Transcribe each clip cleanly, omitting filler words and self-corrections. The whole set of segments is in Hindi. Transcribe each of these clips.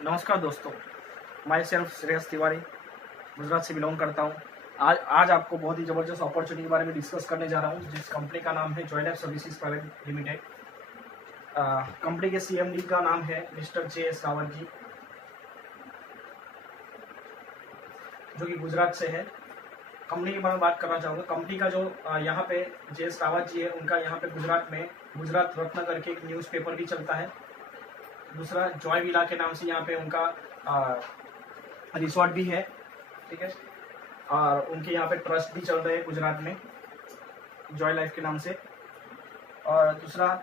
नमस्कार दोस्तों, माई सेल्फ श्रेयस तिवारी गुजरात से बिलोंग करता हूँ। आज आपको बहुत ही ज़बरदस्त अपॉर्चुनिटी के बारे में डिस्कस करने जा रहा हूँ, जिस कंपनी का नाम है Joy life services private limited. Company के सीएमडी का नाम है मिस्टर जे.एस. रावत जी, जो कि गुजरात से है। कंपनी के बारे में बात करना चाहूँगा। कंपनी का जो यहाँ पे जे.एस. रावत जी है, उनका यहाँ पे गुजरात में गुजरात रत्न करके एक न्यूज़पेपर भी चलता है। दूसरा जॉय विला के नाम से यहाँ पे उनका रिसोर्ट भी है, ठीक है। और उनके यहाँ पे ट्रस्ट भी चल रहे हैं गुजरात में जॉय लाइफ के नाम से। और दूसरा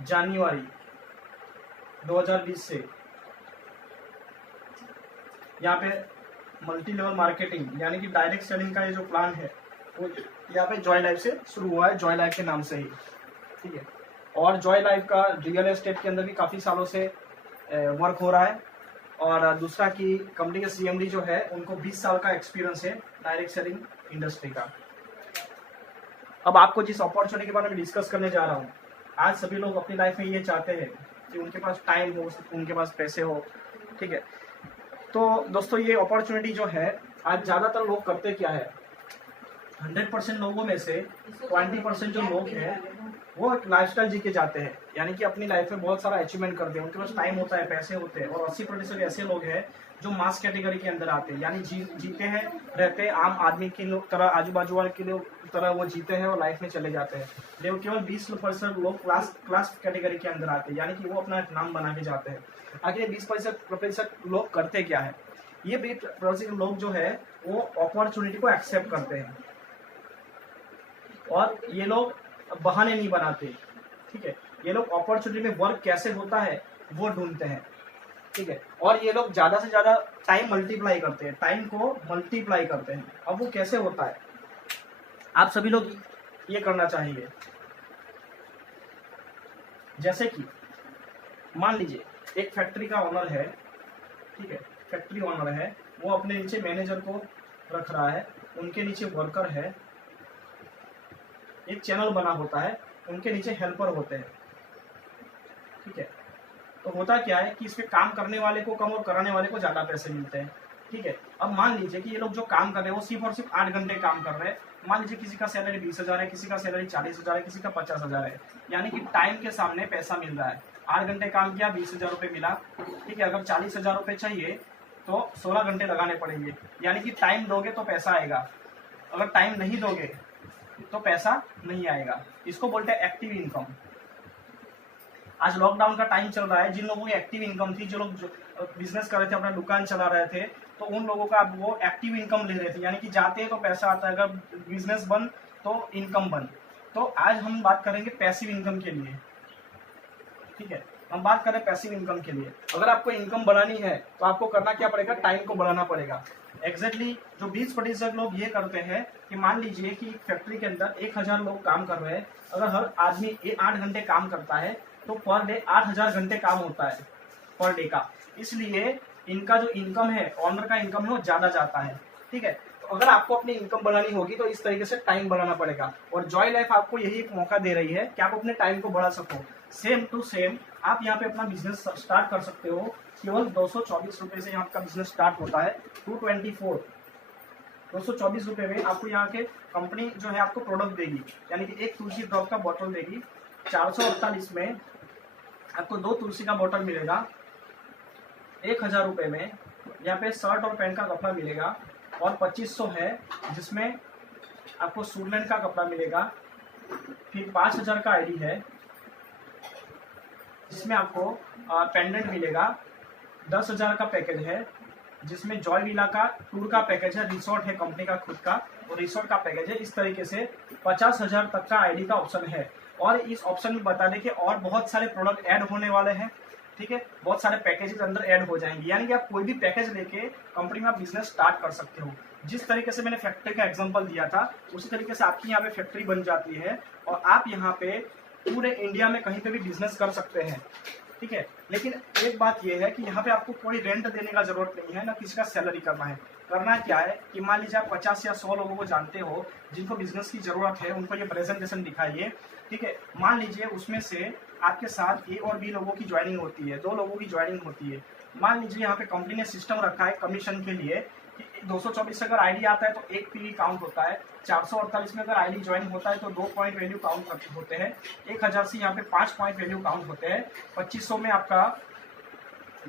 जनवरी 2020 से यहाँ पे मल्टी लेवल मार्केटिंग यानी कि डायरेक्ट सेलिंग का ये जो प्लान है वो यहाँ पे जॉय लाइफ से शुरू हुआ है, जॉय लाइफ के नाम से ही, ठीक है। और जॉय लाइफ का रियल एस्टेट के अंदर भी काफ़ी सालों से वर्क हो रहा है। और दूसरा कि कंपनी के सीएमडी जो है उनको 20 साल का एक्सपीरियंस है डायरेक्ट सेलिंग इंडस्ट्री का। अब आपको जिस अपॉर्चुनिटी के बारे में डिस्कस करने जा रहा हूँ, आज सभी लोग अपनी लाइफ में ये चाहते हैं कि उनके पास टाइम हो, उनके पास पैसे हो, ठीक है। तो दोस्तों, ये अपॉर्चुनिटी जो है आज ज़्यादातर लोग करते क्या है, 100% लोगों में से 20% जो लोग हैं वो एक लाइफस्टाइल जी के जाते हैं, यानी कि अपनी लाइफ में बहुत सारा अचीवमेंट करते हैं, उनके पास टाइम होता है, पैसे होते हैं। और 80% ऐसे लोग हैं जो मास कैटेगरी के अंदर आते हैं, यानी जीते हैं, रहते हैं आम आदमी की तरह, आजू बाजू वाले की तरह वो जीते हैं और लाइफ में चले जाते हैं। लेकिन केवल 20% लोग क्लास कैटेगरी के अंदर आते हैं, यानी कि वो अपना एक नाम बना के जाते हैं। आखिर 20% लोग करते क्या है, ये 20% लोग जो है वो अपॉर्चुनिटी को एक्सेप्ट करते हैं और ये लोग बहाने नहीं बनाते, ठीक है। ये लोग अपॉर्चुनिटी में वर्क कैसे होता है वो ढूंढते हैं, ठीक है। और ये लोग ज्यादा से ज्यादा टाइम मल्टीप्लाई करते हैं, टाइम को मल्टीप्लाई करते हैं। अब वो कैसे होता है, आप सभी लोग ये करना चाहेंगे। जैसे कि मान लीजिए एक फैक्ट्री का ओनर है, ठीक है, फैक्ट्री ओनर है, वो अपने नीचे मैनेजर को रख रहा है, उनके नीचे वर्कर है, एक चैनल बना होता है, उनके नीचे हेल्पर होते हैं, ठीक है। तो होता क्या है कि इसमें काम करने वाले को कम और कराने वाले को ज्यादा पैसे मिलते हैं, ठीक है। अब मान लीजिए कि ये लोग जो काम कर रहे हैं वो सिर्फ और सिर्फ 8 घंटे काम कर रहे हैं। मान लीजिए किसी का सैलरी 20,000 है, किसी का सैलरी 40,000 है, किसी का 50,000 है, यानी कि टाइम के सामने पैसा मिल रहा है। 8 घंटे काम किया, 20,000 रुपये मिला, ठीक है। अगर 40,000 रुपये चाहिए तो 16 घंटे लगाने पड़ेंगे, यानी कि टाइम दोगे तो पैसा आएगा, अगर टाइम नहीं दोगे तो पैसा नहीं आएगा। इसको बोलते हैं एक्टिव इनकम। आज लॉकडाउन का टाइम चल रहा है, जिन लोगों की एक्टिव इनकम थी, जो लोग बिजनेस कर रहे थे, अपना दुकान चला रहे थे, तो उन लोगों का वो एक्टिव इनकम ले रहे थे, यानी कि जाते हैं तो पैसा आता है, अगर बिजनेस बंद तो इनकम बंद। तो आज हम बात करेंगे पैसिव इनकम के लिए, ठीक है। हम बात करें पैसिव इनकम के लिए। अगर आपको इनकम बढ़ानी है तो आपको करना क्या पड़ेगा, टाइम को बढ़ाना पड़ेगा। एग्जैक्टली जो 20% लोग ये करते हैं कि मान लीजिए कि फैक्ट्री के अंदर 1000 लोग काम कर रहे हैं, अगर हर आदमी 8 घंटे काम करता है तो पर डे 8000 घंटे काम होता है पर डे का। इसलिए इनका जो इनकम है, ऑनर का इनकम है, वो ज्यादा जाता है, ठीक है। तो अगर आपको अपनी इनकम बढ़ानी होगी तो इस तरीके से टाइम बढ़ाना पड़ेगा। और जॉय लाइफ आपको यही एक मौका दे रही है कि आप अपने टाइम को बढ़ा सको। सेम टू सेम आप यहाँ पे अपना बिजनेस स्टार्ट कर सकते हो। केवल 224 रुपए से यहाँ का बिजनेस स्टार्ट होता है। 224 रुपए में आपको यहाँ के कंपनी जो है आपको प्रोडक्ट देगी, यानी कि एक तुलसी ड्रॉप का बोतल देगी। 448 में आपको 2 तुलसी का बोतल मिलेगा। 1000 रुपए में यहाँ पे शर्ट और पैंट का कपड़ा मिलेगा। और 2500 है जिसमें आपको सूटलैंड का कपड़ा मिलेगा। फिर 5000 का आईडी है जिसमें आपको पेंडेंट मिलेगा। 10,000 का पैकेज है जिसमें जॉय विला का टूर का पैकेज है, रिसोर्ट है कंपनी का खुद का, और रिसोर्ट का पैकेज है। इस तरीके से 50,000 तक का आईडी का ऑप्शन है। और इस ऑप्शन में बता दें कि और बहुत सारे प्रोडक्ट ऐड होने वाले हैं, ठीक है। बहुत सारे पैकेजेस अंदर ऐड हो जाएंगे, यानी कि आप कोई भी पैकेज लेके कंपनी में आप बिजनेस स्टार्ट कर सकते हो। जिस तरीके से मैंने फैक्ट्री का एग्जांपल दिया था, उसी तरीके से आपकी यहाँ पे फैक्ट्री बन जाती है और आप यहाँ पे पूरे इंडिया में कहीं पे भी बिजनेस कर सकते हैं। ठीक है। लेकिन एक बात यह है कि यहाँ पे आपको कोई रेंट देने का जरूरत नहीं है, ना किसी का सैलरी करना है। करना क्या है कि मान लीजिए आप 50 या 100 लोगों को जानते हो जिनको बिजनेस की जरूरत है, उनको ये प्रेजेंटेशन दिखाइए, ठीक है। मान लीजिए उसमें से आपके साथ ए और बी लोगों की ज्वाइनिंग होती है, 2 लोगों की ज्वाइनिंग होती है। मान लीजिए यहाँ पे कंपनी ने सिस्टम रखा है कमीशन के लिए कि 224 से अगर आईडी आता है तो 1 पीवी काउंट होता है, 448 में अगर आईडी ज्वाइन होता है तो 2 पॉइंट वैल्यू काउंट होते हैं, 1000 से यहाँ पे 5 पॉइंट वैल्यू काउंट होते हैं, 2500 में आपका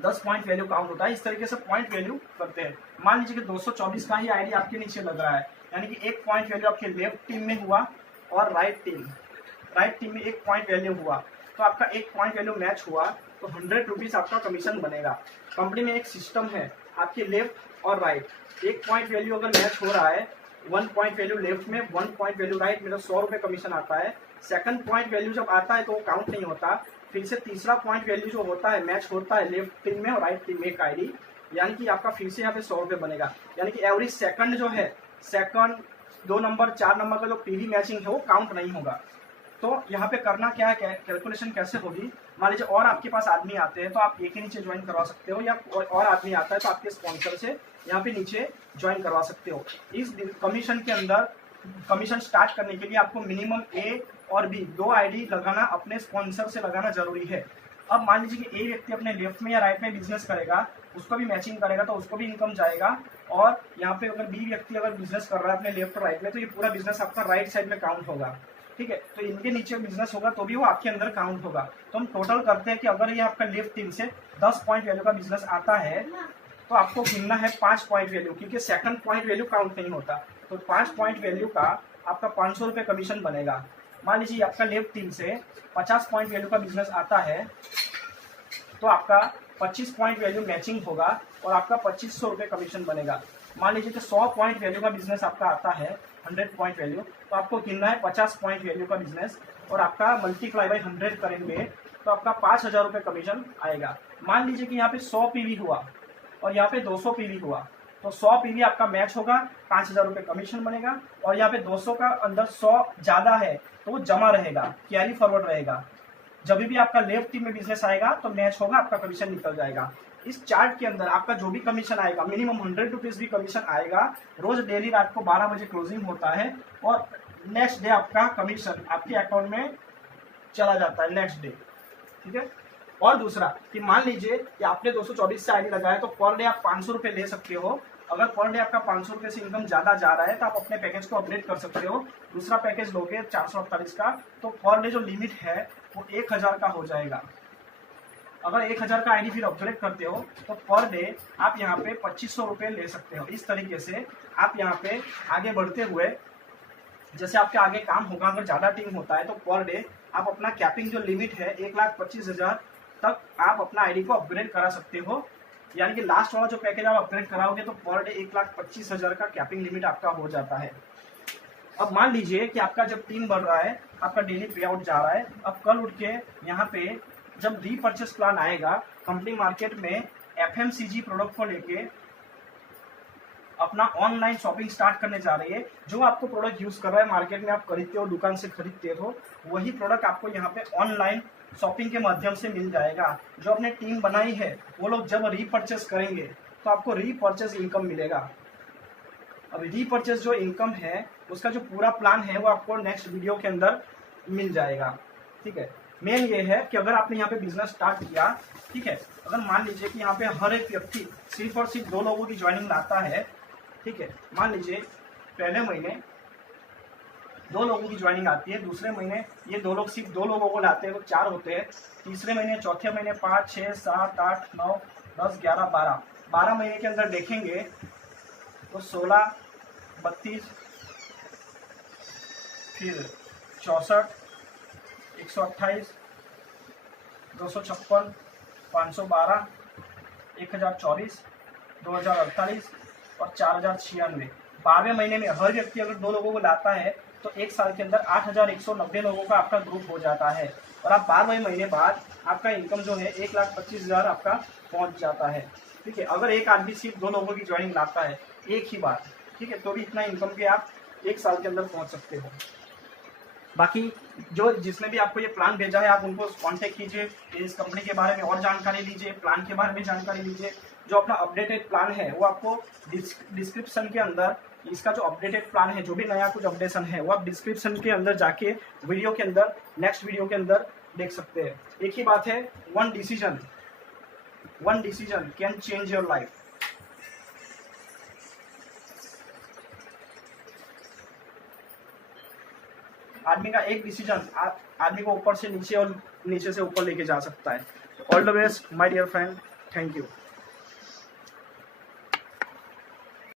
10 पॉइंट वैल्यू काउंट होता है। इस तरीके से पॉइंट वैल्यू करते हैं। मान लीजिए कि 224 का ही आईडी आपके नीचे लग रहा है, यानी कि 1 पॉइंट वैल्यू आपके लेफ्ट टीम में हुआ और राइट टीम में 1 पॉइंट वैल्यू हुआ, तो आपका 1 पॉइंट वैल्यू मैच हुआ तो 100 रुपीज आपका कमीशन बनेगा। कंपनी में एक सिस्टम है आपके लेफ्ट और राइट, 1 पॉइंट वैल्यू अगर मैच हो रहा है, 1 पॉइंट वैल्यू लेफ्ट में, 1 पॉइंट वैल्यू राइट में, तो 100 रुपए कमीशन आता है। सेकंड पॉइंट वैल्यू जब आता है तो वो काउंट नहीं होता। फिर से तीसरा पॉइंट वैल्यू जो होता है मैच होता है लेफ्ट टीम में और राइट टीम में एक आईडी, यानी कि आपका फिर से यहाँ पे 100 रुपए बनेगा। यानी कि एवरी सेकंड जो है, सेकंड 2 नंबर 4 नंबर का जो पीवी मैचिंग है वो काउंट नहीं होगा। तो यहाँ पे करना क्या है, कैलकुलेशन कैसे होगी, मान लीजिए और आपके पास आदमी आते हैं तो आप एक ही नीचे ज्वाइन करवा सकते हो, या और आदमी आता है तो आपके स्पॉन्सर से यहाँ पे नीचे ज्वाइन करवा सकते हो। इस कमीशन के अंदर कमीशन स्टार्ट करने के लिए आपको मिनिमम ए और बी 2 आईडी लगाना, अपने स्पॉन्सर से लगाना जरूरी है। अब मान लीजिए कि ए व्यक्ति अपने लेफ्ट में या राइट में बिजनेस करेगा, उसको भी मैचिंग करेगा तो उसको भी इनकम जाएगा, और यहाँ पे अगर बी व्यक्ति अगर बिजनेस कर रहा है अपने लेफ्ट और राइट में तो ये पूरा बिजनेस आपका राइट साइड में काउंट होगा, ठीक है। तो इनके नीचे बिजनेस होगा तो भी वो आपके अंदर काउंट होगा। तो हम टोटल करते हैं कि अगर ये आपका लेफ्ट टीम से 10 पॉइंट वैल्यू का बिजनेस आता है तो आपको गिनना है 5 पॉइंट वैल्यू, क्योंकि सेकंड पॉइंट वैल्यू काउंट नहीं होता। तो 5 पॉइंट वैल्यू का आपका 500 रुपये कमीशन बनेगा। मान लीजिए आपका लेफ्ट टीम से 50 पॉइंट वैल्यू का बिजनेस आता है तो आपका 25 पॉइंट वैल्यू मैचिंग होगा और आपका 2500 रुपये कमीशन बनेगा। मान लीजिए कि 100 पॉइंट वैल्यू का बिजनेस आपका आता है, 100 पॉइंट वैल्यू, तो आपको गिनना है 50 पॉइंट वैल्यू का बिजनेस और आपका मल्टीप्लाई बाई 100 करेंगे तो आपका 5000 रुपये कमीशन आएगा। मान लीजिए कि यहाँ पे 100 पीवी हुआ और यहाँ पे 200 पीवी हुआ, तो 100 पीवी आपका मैच होगा, 5000 रुपये कमीशन बनेगा, और यहाँ पे 200 का अंदर 100 ज्यादा है तो वो जमा रहेगा, कैरी फॉरवर्ड रहेगा। जब भी आपका लेफ्ट टीम में बिजनेस आएगा तो मैच होगा, आपका कमीशन निकल जाएगा। इस चार्ट के अंदर आपका जो भी कमीशन आएगा, मिनिमम 100 रुपीज भी कमीशन आएगा। रोज डेली रात को 12 बजे क्लोजिंग होता है और नेक्स्ट डे आपका कमीशन आपके अकाउंट में चला जाता है नेक्स्ट डे, ठीक है। और दूसरा कि मान लीजिए कि आपने 224 से आईडी लगाया तो पर डे आप 500 रुपये ले सकते हो। अगर पर डे आपका 500 रुपये से इनकम ज्यादा जा रहा है तो आप अपने पैकेज को अपग्रेड कर सकते हो। दूसरा पैकेज लोगे 448 का तो पर डे जो लिमिट है वो 1000 का हो जाएगा। अगर 1000 का आईडी फिर अपग्रेड करते हो तो पर डे आप यहाँ पे 2500 रुपये ले सकते हो। इस तरीके से आप यहाँ पे आगे बढ़ते हुए जैसे आपके आगे काम होगा, अगर ज्यादा टीम होता है तो पर डे आप अपना कैपिंग जो लिमिट है 1,25,000 तक आप अपना आईडी को अपग्रेड करा सकते हो। यानी कि लास्ट वाला जो पैकेज आप अपग्रेड कराओगे तो पर डे 1,25,000 का कैपिंग लिमिट आपका हो जाता है। अब मान लीजिए कि आपका जब टीम बढ़ रहा है, आपका डेली पे आउट जा रहा है, अब कल उठ के यहाँ पे जब रीपर्चेस प्लान आएगा, कंपनी मार्केट में एफएमसीजी प्रोडक्ट को लेके अपना ऑनलाइन शॉपिंग स्टार्ट करने जा रही है। जो आपको प्रोडक्ट यूज कर रहा है मार्केट में आप खरीदते हो, दुकान से खरीदते हो, वही प्रोडक्ट आपको यहाँ पे ऑनलाइन शॉपिंग के माध्यम से मिल जाएगा। जो आपने टीम बनाई है वो लोग जब रीपर्चेस करेंगे तो आपको रीपर्चेस इनकम मिलेगा। अब रीपर्चेस जो इनकम है उसका जो पूरा प्लान है वो आपको नेक्स्ट वीडियो के अंदर मिल जाएगा, ठीक है। मेन ये है कि अगर आपने यहाँ पे बिजनेस स्टार्ट किया, ठीक है, अगर मान लीजिए कि यहाँ पे हर एक व्यक्ति सिर्फ और सिर्फ 2 लोगों की ज्वाइनिंग लाता है, ठीक है। मान लीजिए पहले महीने 2 लोगों की ज्वाइनिंग आती है, दूसरे महीने ये 2 लोग सिर्फ 2 लोगों को लाते हैं तो 4 होते हैं, तीसरे महीने, चौथे महीने 5, 6, 7, 8, 9, 10, 11, 12 महीने के अंदर देखेंगे तो 16, 32, फिर 64, 128, 256, 512, 1024, 2048 और 4096। 12वें महीने में हर व्यक्ति अगर 2 लोगों को लाता है तो एक साल के अंदर 8190 लोगों का आपका ग्रुप हो जाता है, और आप 12वें महीने बाद आपका इनकम जो है 1,25,000 आपका पहुंच जाता है, ठीक है। अगर एक आदमी सिर्फ 2 लोगों की ज्वाइनिंग लाता है एक ही बार, ठीक है, तो भी इतना इनकम के आप एक साल के अंदर पहुंच सकते हो। बाकी जो जिसने भी आपको ये प्लान भेजा है आप उनको कांटेक्ट कीजिए, इस कंपनी के बारे में और जानकारी लीजिए, प्लान के बारे में जानकारी लीजिए। जो अपना अपडेटेड प्लान है वो आपको डिस्क्रिप्शन के अंदर, इसका जो अपडेटेड प्लान है, जो भी नया कुछ अपडेशन है वो आप डिस्क्रिप्शन के अंदर जाके वीडियो के अंदर, नेक्स्ट वीडियो के अंदर देख सकते हैं। एक ही बात है, one decision can change your life. आदमी का एक डिसीजन आदमी को ऊपर से नीचे और नीचे से ऊपर लेके जा सकता है। All the best my dear friend, thank you.